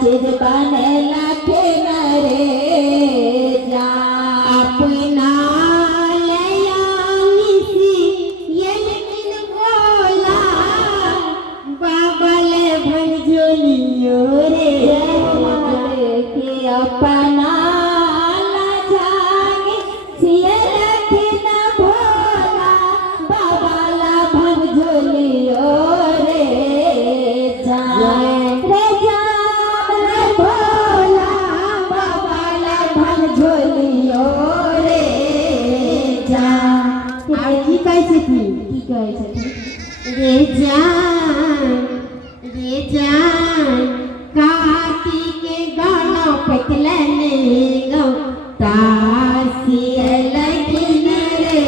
चिज बनेला के नरे जा अपना लयानिसी ये लेकिन बोला बाबल भंजोलियो रे के अपना ला जागे सिए रखे न भोला बाबा ला भंजोलियो रे जा रे जान रे भोला बाबा ला भंजोलियो रे जा আর কি কইছে কি की कहै छथिन रे जान कार्तिक गाना पतलने गौ तासिय लगिन रे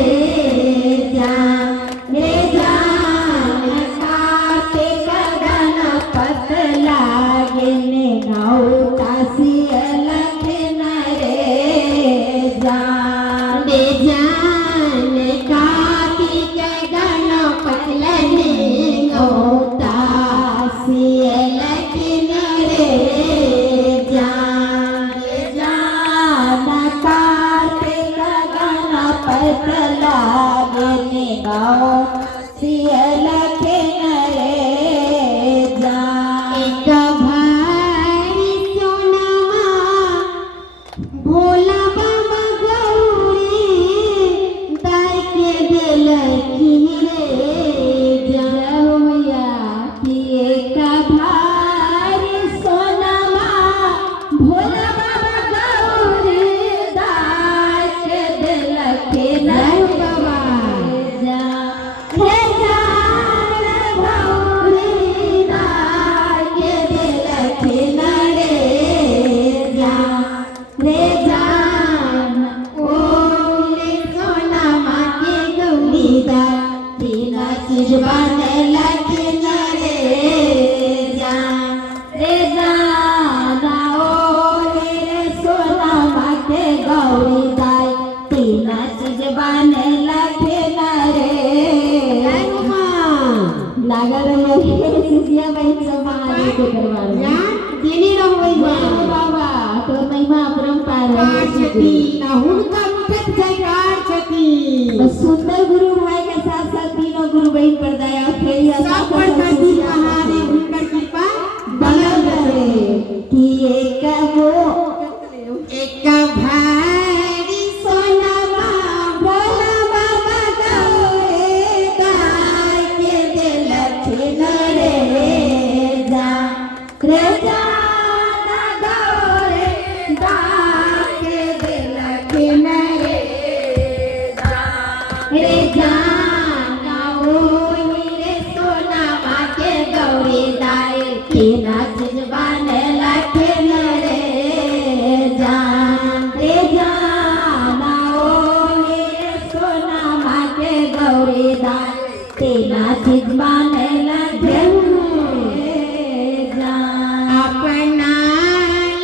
जान कार्तिक गाना पतला गिने गौ तासिय लगिन रे जान कार्तिक गाना पतलने गौ तासिय लगिन रे जान कार्तिक गाना पतला गिने गौ सिय लगिन रे जान एक भाई सोनामा भोला बाबा गौरी दाई के दिलखिन रे जहुया कि एक भारी सोनमा भोला बाबा गौरी दाई के दिलखे नहीं बाबा जा हे जान गौरी दाई के दिलखे रे जा रे जान ओ रे सोनामा के गौरी दा तीन चीज बनेला के रे जान रे जाना ओ रे सोनामा के गौरी दाई तीन चीज बनेला के रे लागल रहिए सिसिया बहन समाज के दरबार में जान दिनी रहबै वाह बाबा तो महिमा अपरंपार छती ना हुनका रूपत जयकार छती सुंदर गुरु भाई के साथ साथ तीनों गुरु बहन पर दया फेरिया सब पर छती महादेव हुनकर कृपा बनल रहे कि एक वो एक भारी सोनामा भोला बाबा गौरे दाई के दिलखिन रे जा रे जाना गौरे दाई के दिलखिन रे जाना ओ रे सोनामा के गौरी दाई तीन चीज बनेला के रे जान रे जाना ओ रे सोनामा के गौरी दाई तीन चीज बनेला के जान अपना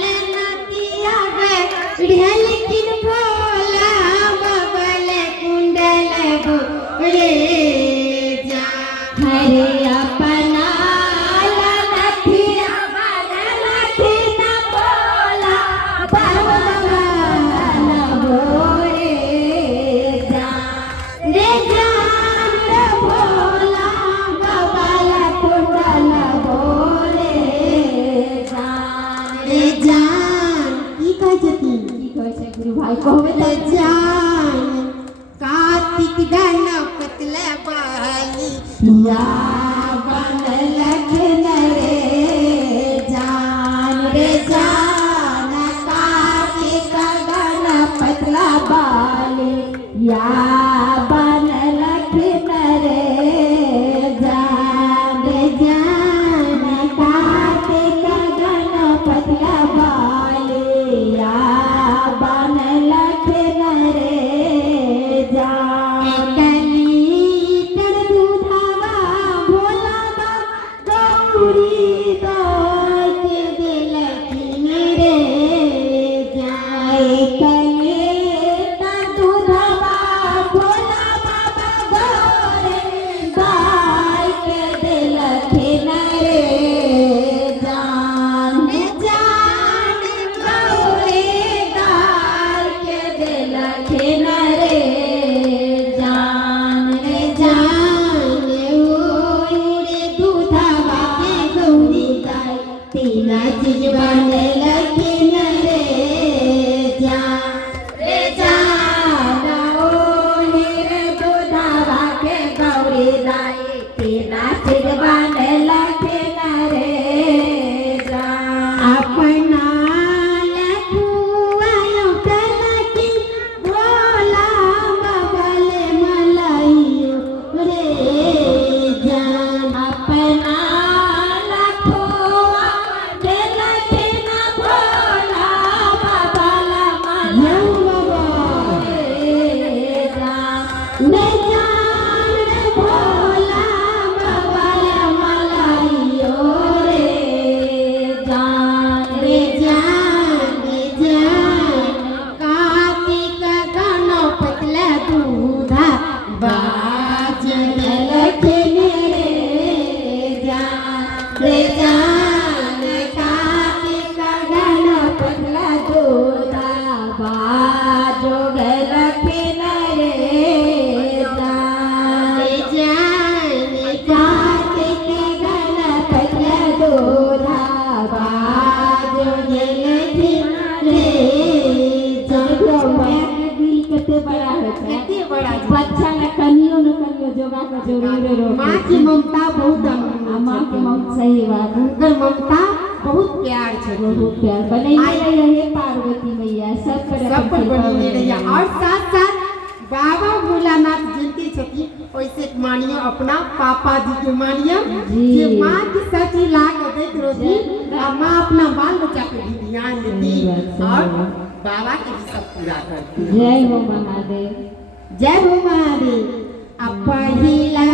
लनतिया ढेल किन भोला बबल कुंडल रे जा हरे अपना लनथिया लनथि न बोला बाबा न बोरे जा रे जान रे भोला बाबा ला कुंडल बोरे जान रे जान की कहै छती की कहै छै गुरु भाई कहबे रे जान कार्तिक गाना पतला बाली या बनल रे जान रे जान कार्तिक गाना पतला बाली या बनल रे जान रे जान कार्तिक गाना पतला बाली या बनल रे बिना चीज बने लखिन रे जान ओढ़ी रे दूधवा के गौरी दाई बिना चीज बने लखिन रे जान अपना लखुआ के लखिन भोला बगले मलाइयो रे जान अपना लखुआ के लखिन भोला बगले मलाइयो रे जान ने जान रे भोला बगले मलाइयो रे जान कार्तिक गणपतले दूधा बाजन लखिन रे जान कार्तिक गणपतले दूधा बाजो लखिन रे जान कार्तिक गणपतले दूधा बाजो लखिन रे कते बड़ा होता है बच्चा न कनियो जोगा का जोड़ी रो माँ की ममता बहुत माँ की ममता सही बात उनकर ममता बहुत प्यार छे बहुत प्यार बनैले रहे पार्वती मैया सब पर बनैले रहे और साथ साथ बाबा भोलानाथ जिनके छथि वैसे मानियो अपना पापा जी के मानियो जे माँ की सची लाग देत रोजी और माँ अपना बाल बच्चा पे भी ध्यान देती और बाबा के भी सब पूरा करती। जय हो महादेव, जय हो महादेव। अब पहिला